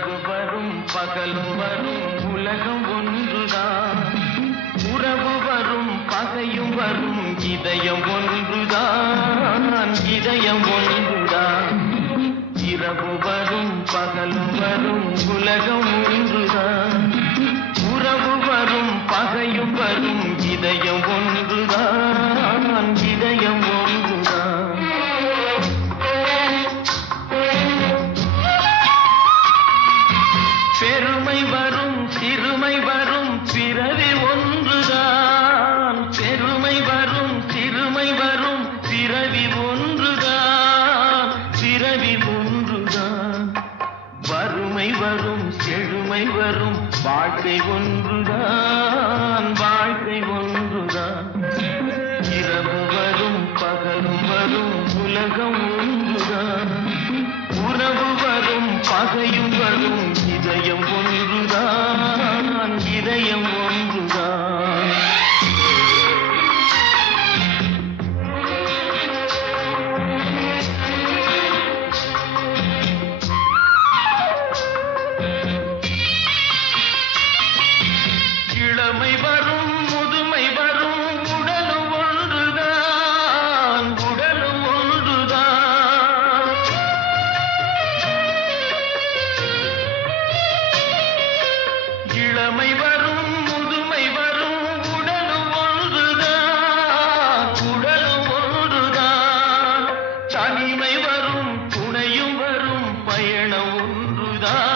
இரவு வரும் பகலும் வரும் உலகம் ஒன்றுதான். உறவு வரும் பகையும் வரும் இதயம் ஒன்றுதான் இதயம் ஒன்றுதான். இரவு வரும் பகலும் வரும் உலகம் ஒன்று விழவி ஒன்றுதான். வறுமை வரும் செழுமை வரும் வாழ்க்கை ஒன்றுதான் வாழ்க்கை ஒன்றுதான். இரவு வரும் பகலும் வரும் உலகம் ஒன்றுதான். உறவு வரும் பகையும் வரும் இதயம் ஒன்றுதான். தான்